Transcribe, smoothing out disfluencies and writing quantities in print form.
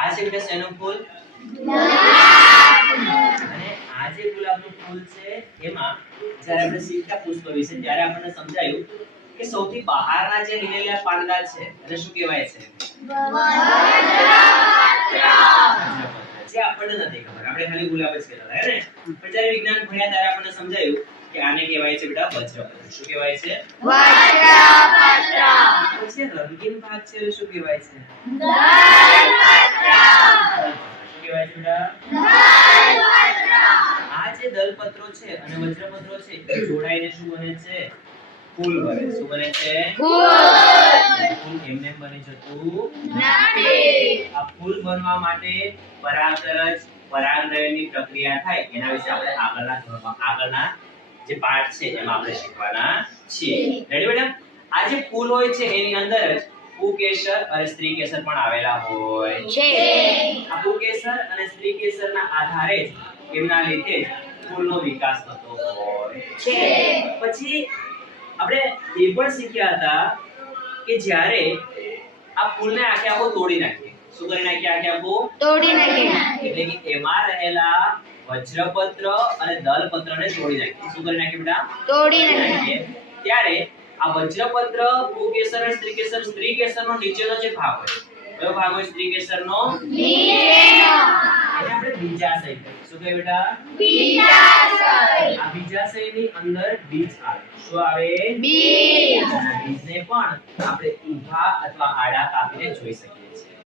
આ છે બેટા શેનું ફૂલ? અને આ જે ગુલાબનું ફૂલ છે એમાં જ્યારે આપણે શીખતા પુષ્પ વિશે ત્યારે આપણને સમજાયું કે સૌથી બહારના જે લીલેલા પાંદડા છે એને શું કહેવાય છે? જે આપણને નથી ખબર, આપણે ખાલી ગુલાબ જ કહેતા હતા હે ને? પણ જ્યારે વિજ્ઞાન ભણ્યા ત્યારે આપણને સમજાયું કે આને કહેવાય છે બેટા વજ્રપત્ર. શું કહેવાય છે? વજ્રપત્ર. પછી રંગીન ભાગ છે એ શું કહેવાય છે? દલપત્ર. શું કહેવાય છે બેટા? દલપત્ર. આ જે દલપત્રો છે અને વજ્રપત્રો છે એ જોડાઈને શું બને છે? ફૂલ બને. શું બને છે? ફૂલ એમને બની જતું નથી. આ ફૂલ બનવા માટે પરાગરજ પરાગનયનની પ્રક્રિયા થાય એના વિશે આપણે આગળના જે પાઠ છે એમાં આપણે શીખવાના છીએ. રેડી બેટા? આ જે ફૂલ હોય છે એની અંદર જ પુકેસર અને સ્ત્રીકેસર પણ આવેલા હોય છે. આ પુકેસર અને સ્ત્રીકેસરના આધારે જ એમના લીધે ફૂલનો વિકાસ થતો હોય છે. પછી આપણે એ પણ શીખ્યા હતા કે જ્યારે આ ફૂલને આખે આખો તોડી નાખીએ. શું કરી નાખીએ? આખે આખો તોડી નાખીએ. એટલે કે એમાં રહેલા વજ્રપત્ર અને દલપત્રને તોડી નાખીએ. શું કરી નાખીએ બેટા? તોડી નાખીએ. ત્યારે આ વજ્રપત્ર, પુકેસર અને સ્ત્રીકેસરનો નીચેનો જે ભાગ હોય, કયો ભાગ હોય સ્ત્રીકેસરનો? નીચેનો. એને આપણે બીજાશય કહીએ. શું કહીએ બેટા? બીજાશય. આ બીજાશયની અંદર બીજ આવે. શું આવે? બીજ. અને બીજને પણ આપણે ઊભા અથવા આડા કાપીને જોઈ શકીએ છીએ.